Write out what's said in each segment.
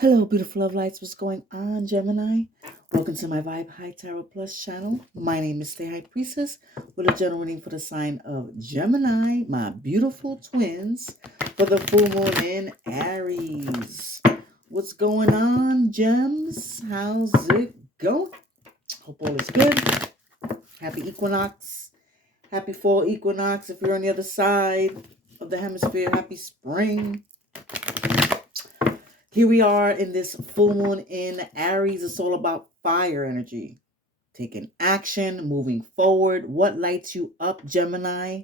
Hello, beautiful love lights. What's going on, Gemini? Welcome to my Vibe High Tarot Plus channel. My name is Stay High Priestess with a general reading for the sign of Gemini, my beautiful twins, for the full moon in Aries. What's going on, Gems? How's it going? Hope all is good. Happy equinox. Happy fall equinox. If you're on the other side of the hemisphere, happy spring. Here we are in this full moon in Aries. It's all about fire energy. Taking action, moving forward. What lights you up, Gemini?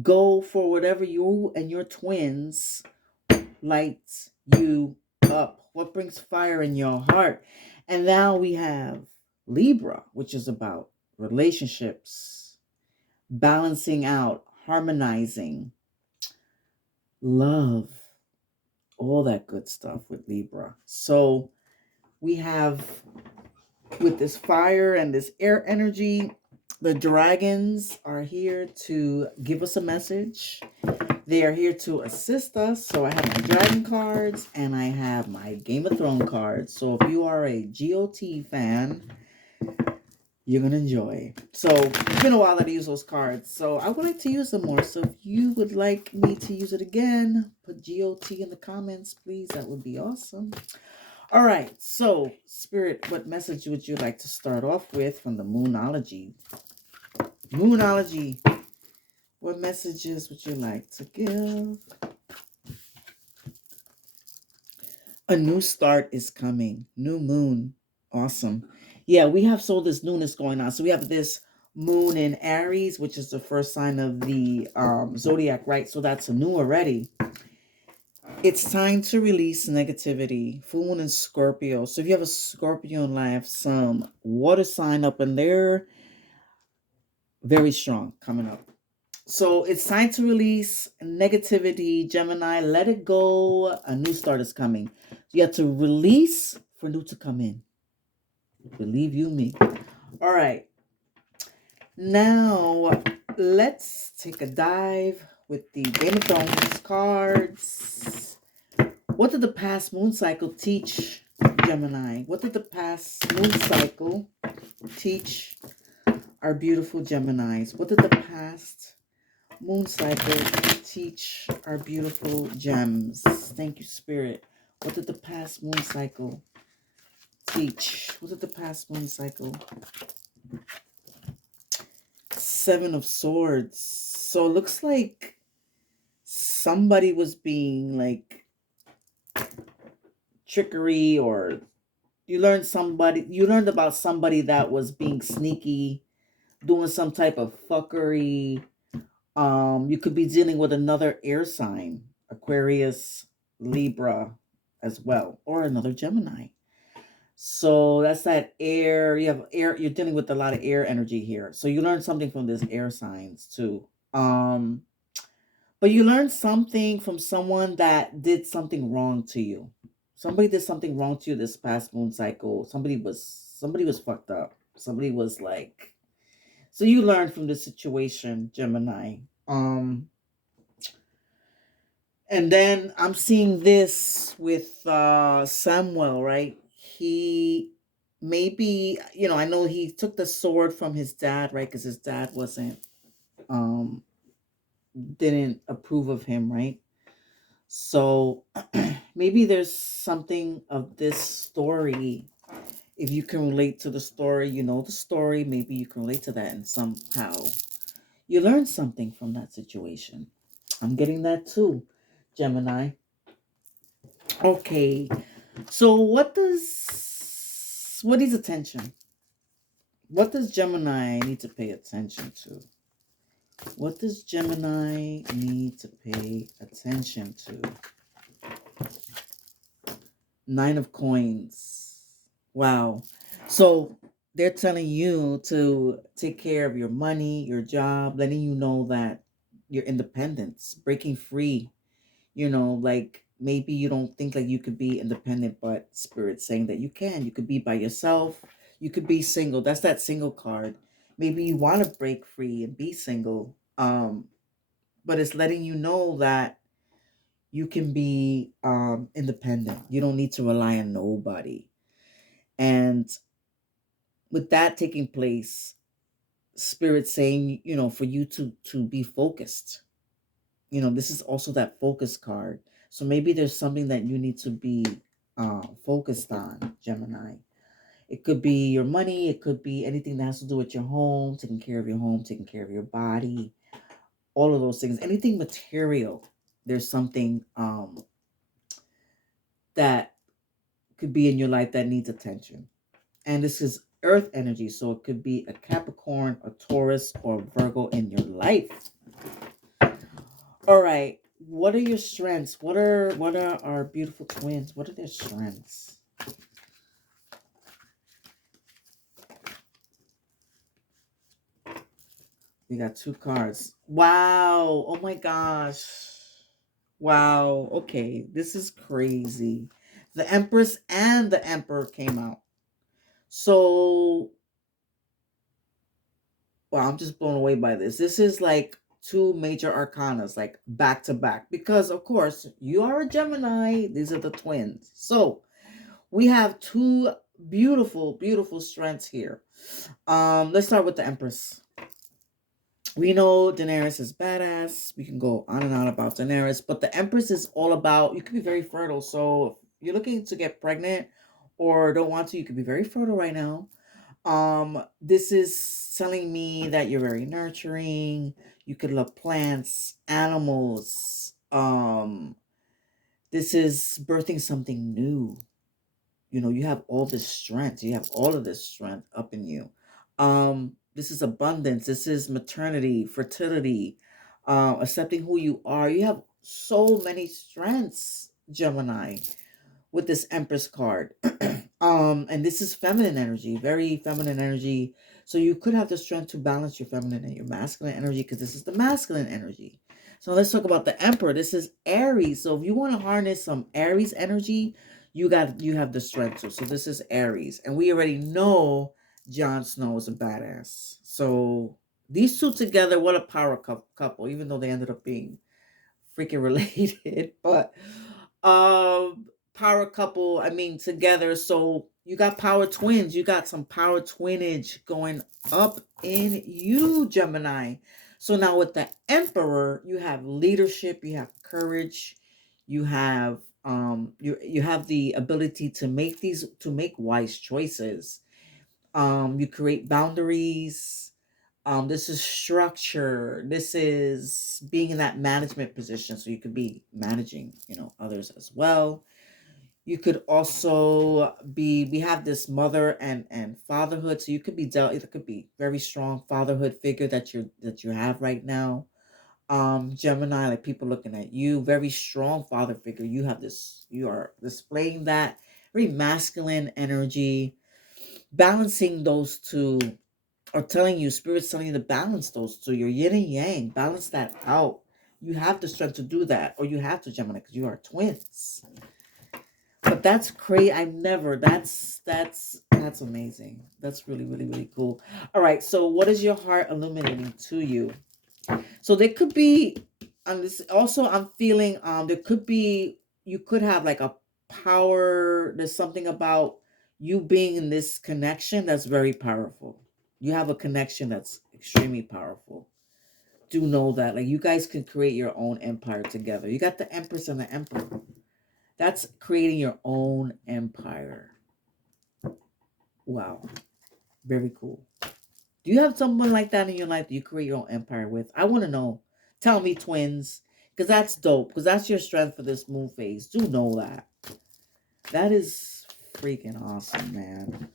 Go for whatever you and your twins lights you up. What brings fire in your heart? And now we have Libra, which is about relationships, balancing out, harmonizing, love, all that good stuff with Libra. So we have, with this fire and this air energy, the dragons are here to give us a message. They are here to assist us. So I have my dragon cards and I have my Game of Thrones cards. So if you are a GOT fan, you're going to enjoy. So it's been a while that I use those cards. So I would like to use them more. So if you would like me to use it again, put GOT in the comments, please. That would be awesome. All right, so Spirit, what message would you like to start off with from the Moonology? Moonology, what messages would you like to give? A new start is coming. New moon. Awesome. Yeah, we have this newness going on. So we have this moon in Aries, which is the first sign of the zodiac, right? So that's new already. It's time to release negativity. Full moon in Scorpio. So if you have a Scorpio in life, some water sign up in there, very strong coming up. So it's time to release negativity, Gemini. Let it go. A new start is coming. You have to release for new to come in. Believe you me. All right. Now let's take a dive with the Game of Thrones cards. What did the past moon cycle teach, Gemini? What did the past moon cycle teach our beautiful Geminis? What did the past moon cycle teach our beautiful gems? Thank you, Spirit. What did the past moon cycle teach? What did the past moon cycle? Seven of Swords. So it looks like somebody was being like trickery, or you learned about somebody that was being sneaky, doing some type of fuckery. You could be dealing with another air sign, Aquarius, Libra as well, or another Gemini. So that's that air. You have air, you're dealing with a lot of air energy here. So you learn something from this air signs too. But you learned something from someone that did something wrong to you. Somebody did something wrong to you this past moon cycle. Somebody was fucked up. Somebody was like, so you learned from the situation, Gemini. And then I'm seeing this with Samuel, right? He maybe, I know he took the sword from his dad, right? Because his dad um didn't approve of him, right? So maybe there's something of this story. If you can relate to the story, you know the story, maybe you can relate to that, and somehow you learn something from that situation. I'm getting that too, Gemini. Okay, so what needs attention? What does Gemini need to pay attention to? What does Gemini need to pay attention to? Nine of Coins. Wow. So they're telling you to take care of your money, your job, letting you know that your independence, breaking free, like maybe you don't think like you could be independent, but Spirit's saying that you can. You could be by yourself. You could be single. That's that single card. Maybe you want to break free and be single. But it's letting you know that You can be independent. You don't need to rely on nobody. And with that taking place, spirit saying, for you to be focused. This is also that focus card. So maybe there's something that you need to be focused on, Gemini. It could be your money. It could be anything that has to do with your home, taking care of your home, taking care of your body, all of those things. Anything material. There's something that could be in your life that needs attention. And this is earth energy. So it could be a Capricorn, a Taurus, or Virgo in your life. All right. What are your strengths? What are our beautiful twins? What are their strengths? We got two cards. Wow. Oh my gosh. Wow. Okay. This is crazy. The Empress and the Emperor came out. So, wow, I'm just blown away by this. This is like two major arcanas, like back to back. Because, of course, you are a Gemini. These are the twins. So, we have two beautiful, beautiful strengths here. Let's start with the Empress. We know Daenerys is badass. We can go on and on about Daenerys, but the Empress is all about, you could be very fertile. So if you're looking to get pregnant or don't want to, you could be very fertile right now. This is telling me that you're very nurturing. You could love plants, animals. This is birthing something new. You have all this strength. You have all of this strength up in you. This is abundance. This is maternity, fertility, accepting who you are. You have so many strengths, Gemini, with this Empress card. And this is feminine energy, very feminine energy. So you could have the strength to balance your feminine and your masculine energy, because this is the masculine energy. So let's talk about the Emperor. This is Aries. So if you want to harness some Aries energy, you have the strength to. So this is Aries. And we already know Jon Snow is a badass. So these two together, what a power couple, even though they ended up being freaking related. But power couple, I mean, together. So you got power twins. You got some power twinage going up in you, Gemini. So now with the Emperor, you have leadership, you have courage, you have you have the ability to make wise choices. You create boundaries. This is structure. This is being in that management position. So you could be managing, others as well. You could also we have this mother and fatherhood. So you could be it could be very strong fatherhood figure that you have right now. Gemini, like people looking at you, very strong father figure. You are displaying that very masculine energy, balancing those two, or telling you, spirit's telling you to balance those two, your yin and yang, balance that out. You have the strength to do that, or you have to, Gemini, because you are twins. But that's crazy. I've never. That's amazing. That's really, really, really cool. All right. So, what is your heart illuminating to you? So there could be. This also, I'm feeling. There could be. You could have like a power. There's something about you being in this connection that's very powerful. You have a connection that's extremely powerful. Do know that, like, you guys can create your own empire together. You got the Empress and the Emperor. That's creating your own empire. Wow. Very cool. Do you have someone like that in your life that you create your own empire with? I want to know. Tell me, twins. Because that's dope. Because that's your strength for this moon phase. Do know that. That is freaking awesome, man.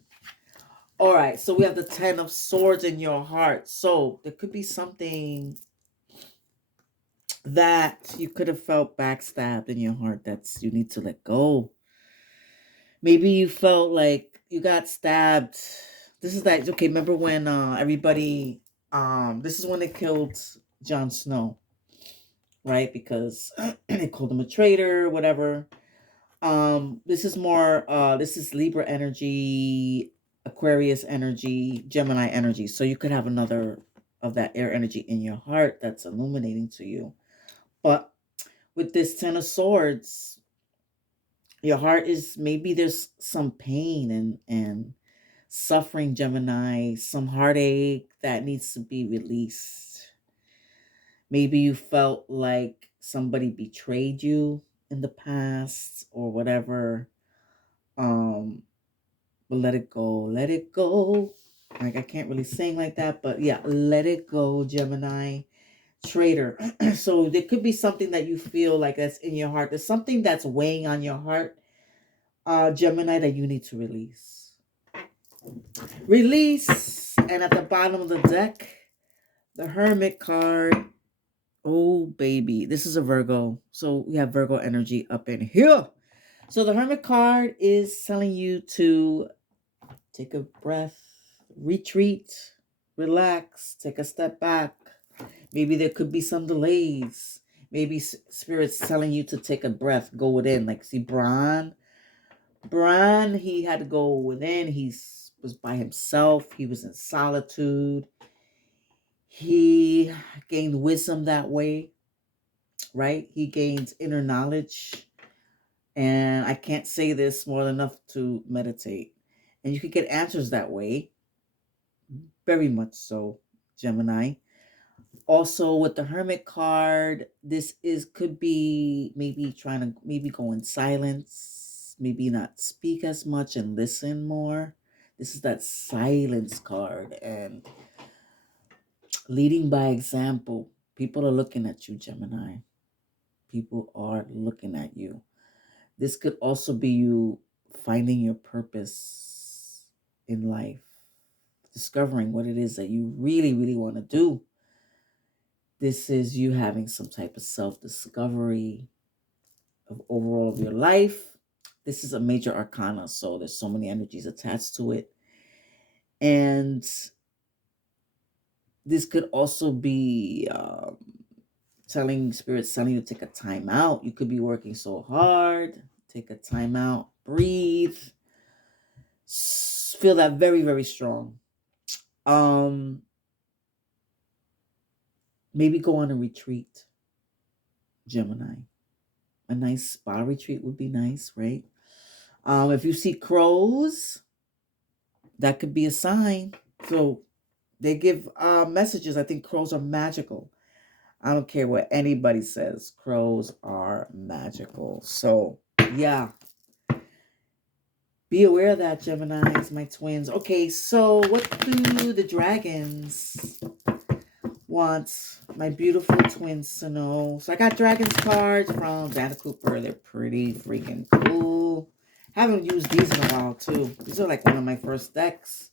All right. So we have the 10 of swords in your heart. So there could be something that you could have felt backstabbed in your heart that's you need to let go. Maybe you felt like you got stabbed. This is like, okay, remember when everybody this is when they killed Jon Snow, right? Because they called him a traitor, whatever. This is more this is Libra energy, Aquarius energy, Gemini energy. So you could have another of that air energy in your heart that's illuminating to you. But With this Ten of Swords, your heart is, maybe there's some pain and suffering, Gemini, some heartache that needs to be released. Maybe you felt like somebody betrayed you in the past or whatever. Um, but let it go. Let it go. Like, I can't really sing like that, but yeah, let it go, Gemini. Traitor. So there could be something that you feel like that's in your heart. There's something that's weighing on your heart, Gemini, that you need to release. Release. And at the bottom of the deck, the Hermit card. Oh, baby. This is a Virgo. So we have Virgo energy up in here. So the Hermit card is telling you to take a breath, retreat, relax, take a step back. Maybe there could be some delays. Maybe Spirit's telling you to take a breath, go within. Like, see, Bran, he had to go within. He was by himself. He was in solitude. He gained wisdom that way, right? He gains inner knowledge. And I can't say this more than enough to meditate. And you can get answers that way. Very much so, Gemini. Also with the Hermit card, this is could be maybe trying to maybe go in silence, maybe not speak as much and listen more. This is that silence card and leading by example. People are looking at you, Gemini. People are looking at you. This could also be you finding your purpose in life, discovering what it is that you really, really want to do. This is you having some type of self-discovery of overall of your life. This is a major arcana, so there's so many energies attached to it. And this could also be spirits telling you to take a time out. You could be working so hard. Take a time out, breathe. Feel that very, very strong. Maybe go on a retreat, Gemini. A nice spa retreat would be nice, right? If you see crows, that could be a sign. So they give messages. I think crows are magical. I don't care what anybody says. Crows are magical. So, yeah. Be aware of that, Geminis, my twins. Okay, so what do the dragons want my beautiful twins to know? So I got dragons cards from Dana Cooper. They're pretty freaking cool. Haven't used these in a while, too. These are like one of my first decks.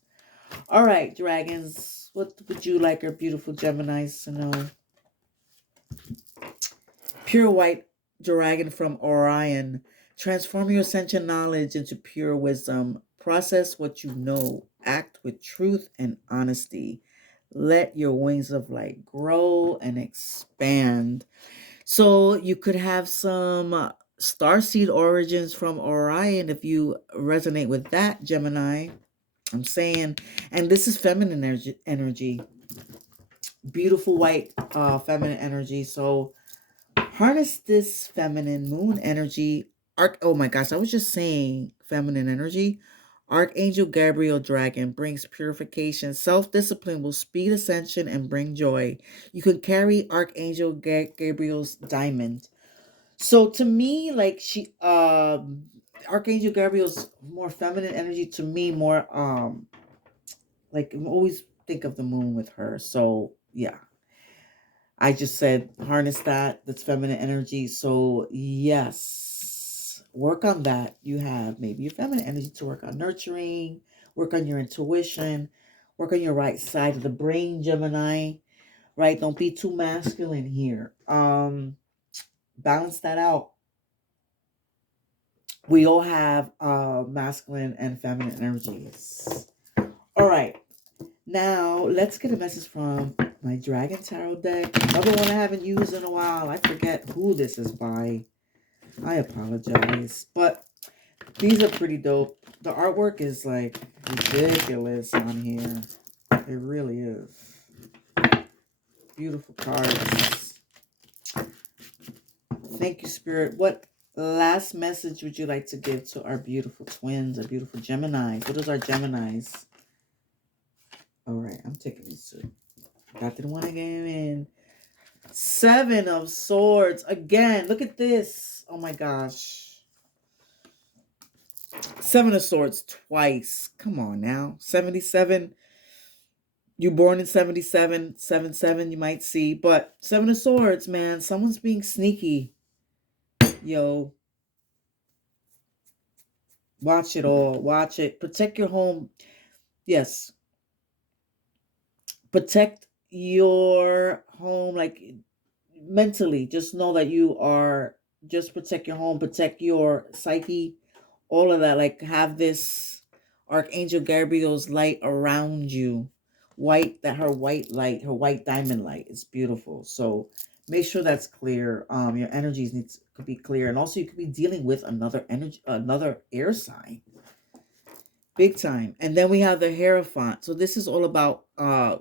All right, dragons. What would you like our beautiful Geminis to know? Pure white dragon from Orion. Transform your ascension knowledge into pure wisdom. Process what you know. Act with truth and honesty. Let your wings of light grow and expand. So you could have some starseed origins from Orion if you resonate with that, Gemini. I'm saying, and this is feminine energy. Beautiful white feminine energy. So harness this feminine moon energy. Oh my gosh, I was just saying feminine energy. Archangel Gabriel Dragon brings purification. Self-discipline will speed ascension and bring joy. You can carry Archangel Gabriel's diamond. So to me, like Archangel Gabriel's more feminine energy, to me more like I always think of the moon with her. So yeah. I just said harness that. That's feminine energy. So yes, work on that. You have maybe your feminine energy to work on nurturing, work on your intuition, work on your right side of the brain, Gemini. Right? Don't be too masculine here. Balance that out. We all have masculine and feminine energies. All right. Now, let's get a message from my Dragon Tarot deck. Another one I haven't used in a while. I forget who this is by. I apologize. But these are pretty dope. The artwork is like ridiculous on here. It really is. Beautiful cards. Thank you, Spirit. What last message would you like to give to our beautiful twins, our beautiful Geminis? What is our Geminis? All right, I'm taking these two. Got the one again. 7 of Swords. Again, look at this. Oh my gosh. 7 of Swords twice. Come on now. 77. You born in 77. 7 you might see. But 7 of Swords, man. Someone's being sneaky. Yo. Watch it all. Watch it. Protect your home. Yes. Protect your home, like mentally. Just know that you are, just protect your home, protect your psyche, all of that. Like, have this Archangel Gabriel's light around you. White, that her white light, her white diamond light is beautiful. So make sure that's clear. Your energies needs to be clear. And also you could be dealing with another energy, another air sign. Big time. And then we have the Hierophant. So this is all about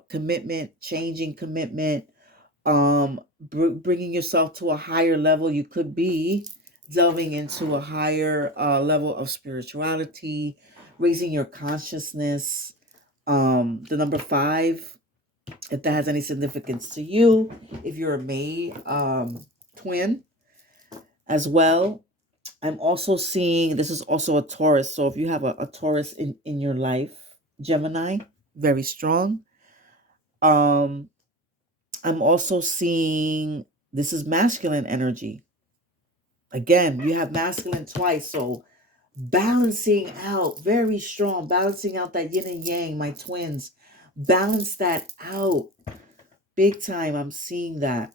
commitment, changing commitment, bringing yourself to a higher level. You could be delving into a higher level of spirituality, raising your consciousness. The number 5, if that has any significance to you, if you're a May twin as well. I'm also seeing, this is also a Taurus. So if you have a Taurus in your life, Gemini, very strong. I'm also seeing, this is masculine energy. Again, you have masculine twice. So balancing out, very strong, balancing out that yin and yang, my twins. Balance that out. Big time. I'm seeing that.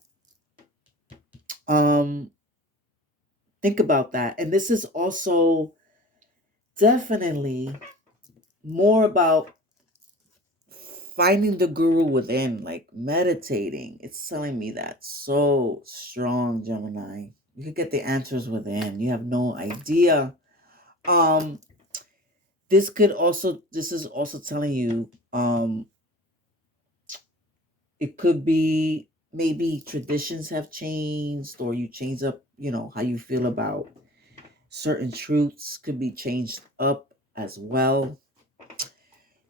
Think about that. And this is also definitely more about finding the guru within, like meditating. It's telling me that so strong, Gemini. You could get the answers within. You have no idea. Um, this is also telling you, it could be maybe traditions have changed, or you change up, how you feel about certain truths could be changed up as well.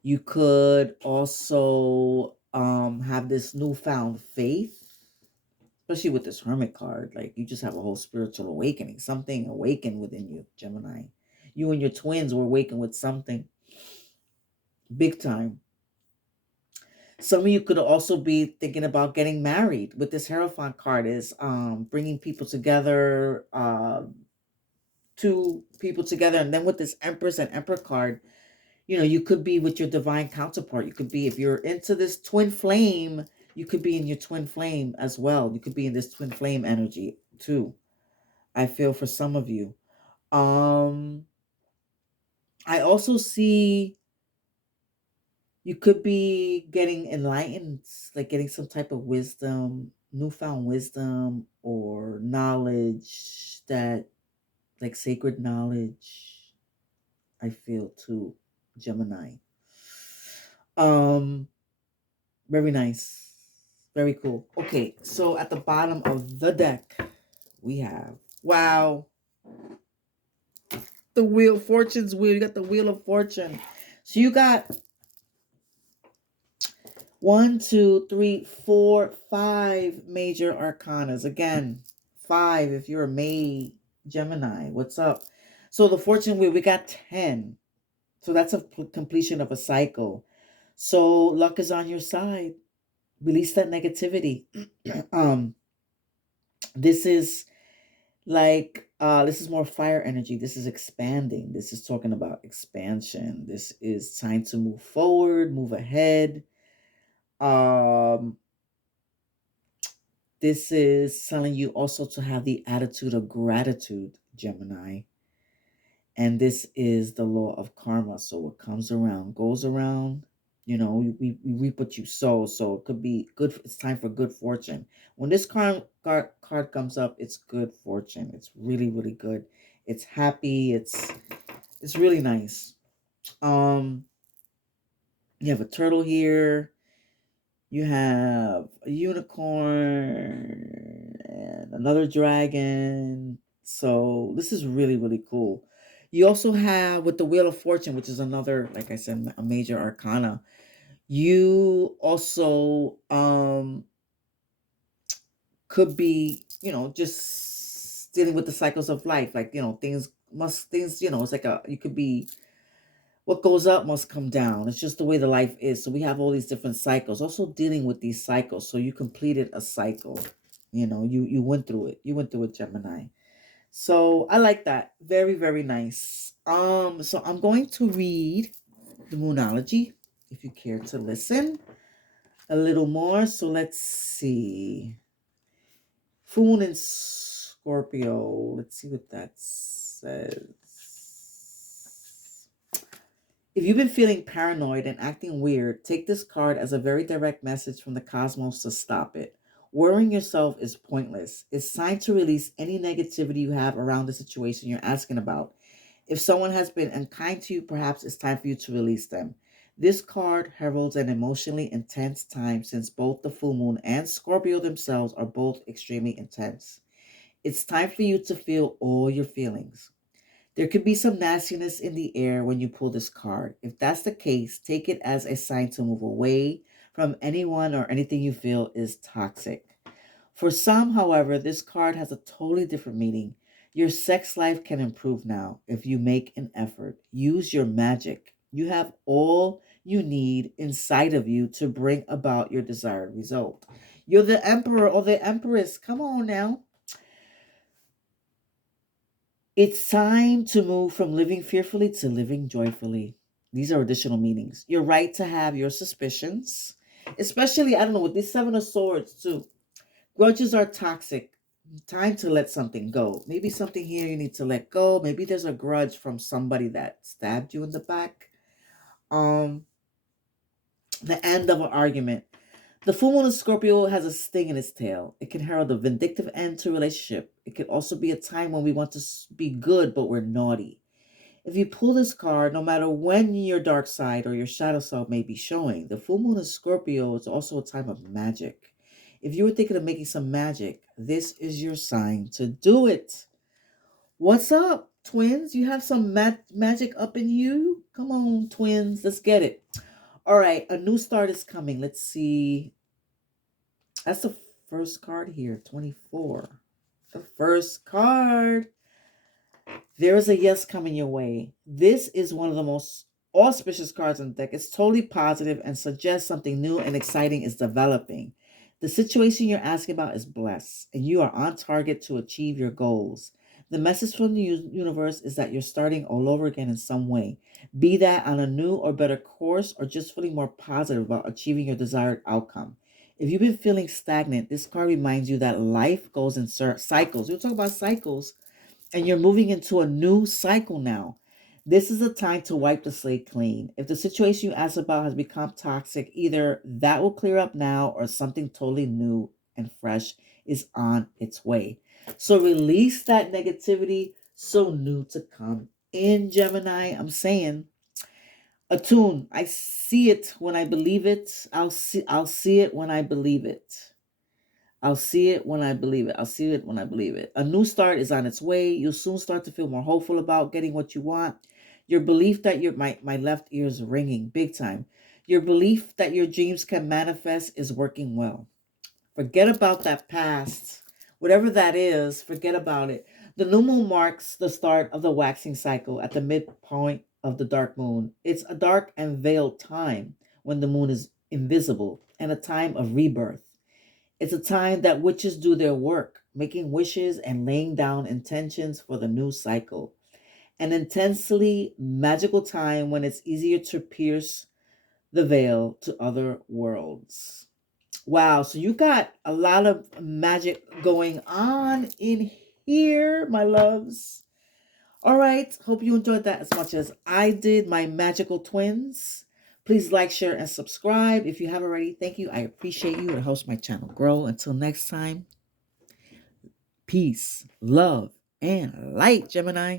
You could also have this newfound faith, especially with this Hermit card. Like, you just have a whole spiritual awakening. Something awakened within you, Gemini. You and your twins were awakened with something big time. Some of you could also be thinking about getting married. With this Hierophant card is bringing people together, two people together. And then with this Empress and Emperor card, you could be with your divine counterpart. You could be, if you're into this twin flame, you could be in your twin flame as well. You could be in this twin flame energy too. I feel for some of you. I also see you could be getting enlightened, like getting some type of wisdom, newfound wisdom or knowledge, that like sacred knowledge, I feel too, Gemini. Um Very nice. Very cool. Okay, so at the bottom of the deck, we have, wow, the wheel, Fortune's wheel. You got the Wheel of Fortune. So you got 1, 2, 3, 4, 5 major arcanas. Again, 5 if you're a May Gemini. What's up? So the Fortune wheel, we got 10. So that's a completion of a cycle. So luck is on your side. Release that negativity. This is like, this is more fire energy. This is expanding. This is talking about expansion. This is time to move forward, move ahead. This is telling you also to have the attitude of gratitude, Gemini. And this is the law of karma. So what comes around goes around. We reap what you sow. So it could be good. It's time for good fortune. When this card comes up, it's good fortune. It's really, really good. It's happy. It's really nice. You have a turtle here. You have a unicorn and another dragon. So this is really, really cool. You also have with the Wheel of Fortune, which is another, like I said, a major arcana. You also could be, just dealing with the cycles of life. Like, things, it's like you could be what goes up must come down. It's just the way the life is. So we have all these different cycles. Also dealing with these cycles. So you completed a cycle. You went through it. You went through it, Gemini. So I like that. Very, very nice. So I'm going to read the Moonology, if you care to listen a little more. So let's see. Full Moon in Scorpio. Let's see what that says. If you've been feeling paranoid and acting weird, take this card as a very direct message from the cosmos to stop it. Worrying yourself is pointless. It's time to release any negativity you have around the situation you're asking about. If someone has been unkind to you, perhaps it's time for you to release them. This card heralds an emotionally intense time since both the full moon and Scorpio themselves are both extremely intense. It's time for you to feel all your feelings. There could be some nastiness in the air when you pull this card. If that's the case, take it as a sign to move away from anyone or anything you feel is toxic. For some, however, this card has a totally different meaning. Your sex life can improve now if you make an effort. Use your magic. You have all you need inside of you to bring about your desired result. You're the emperor or the empress. Come on now. It's time to move from living fearfully to living joyfully. These are additional meanings. You're right to have your suspicions, especially, I don't know, with this Seven of Swords, too. Grudges are toxic. Time to let something go. Maybe something here you need to let go. Maybe there's a grudge from somebody that stabbed you in the back. Um, the end of an argument. The full moon of Scorpio has a sting in its tail. It can herald a vindictive end to a relationship. It could also be a time when we want to be good, but we're naughty. If you pull this card, no matter when your dark side or your shadow self may be showing, the full moon of Scorpio is also a time of magic. If you were thinking of making some magic, this is your sign to do it. What's up, twins? You have some magic up in you? Come on, twins. Let's get it. All right, a new start is coming. Let's see. That's the first card here, 24. The first card. There is a yes coming your way. This is one of the most auspicious cards on the deck. It's totally positive and suggests something new and exciting is developing. The situation you're asking about is blessed, and you are on target to achieve your goals. The message from the universe is that you're starting all over again in some way, be that on a new or better course or just feeling more positive about achieving your desired outcome. If you've been feeling stagnant, this card reminds you that life goes in cycles. We'll talk about cycles, and you're moving into a new cycle now. This is a time to wipe the slate clean. If the situation you asked about has become toxic, either that will clear up now or something totally new and fresh is on its way. So release that negativity so new to come in, Gemini. I'm saying attune. I see it when I believe it. I'll see it when I believe it. I'll see it when I believe it. I'll see it when I believe it. A new start is on its way. You'll soon start to feel more hopeful about getting what you want. Your belief that my left ear is ringing big time. Your belief that your dreams can manifest is working well. Forget about that past. Whatever that is, forget about it. The new moon marks the start of the waxing cycle at the midpoint of the dark moon. It's a dark and veiled time when the moon is invisible and a time of rebirth. It's a time that witches do their work, making wishes and laying down intentions for the new cycle. An intensely magical time when it's easier to pierce the veil to other worlds. Wow, so you got a lot of magic going on in here, my loves. All right, hope you enjoyed that as much as I did, my magical twins. Please like, share, and subscribe if you haven't already. Thank you. I appreciate you. It helps my channel grow. Until next time, peace, love, and light, Gemini.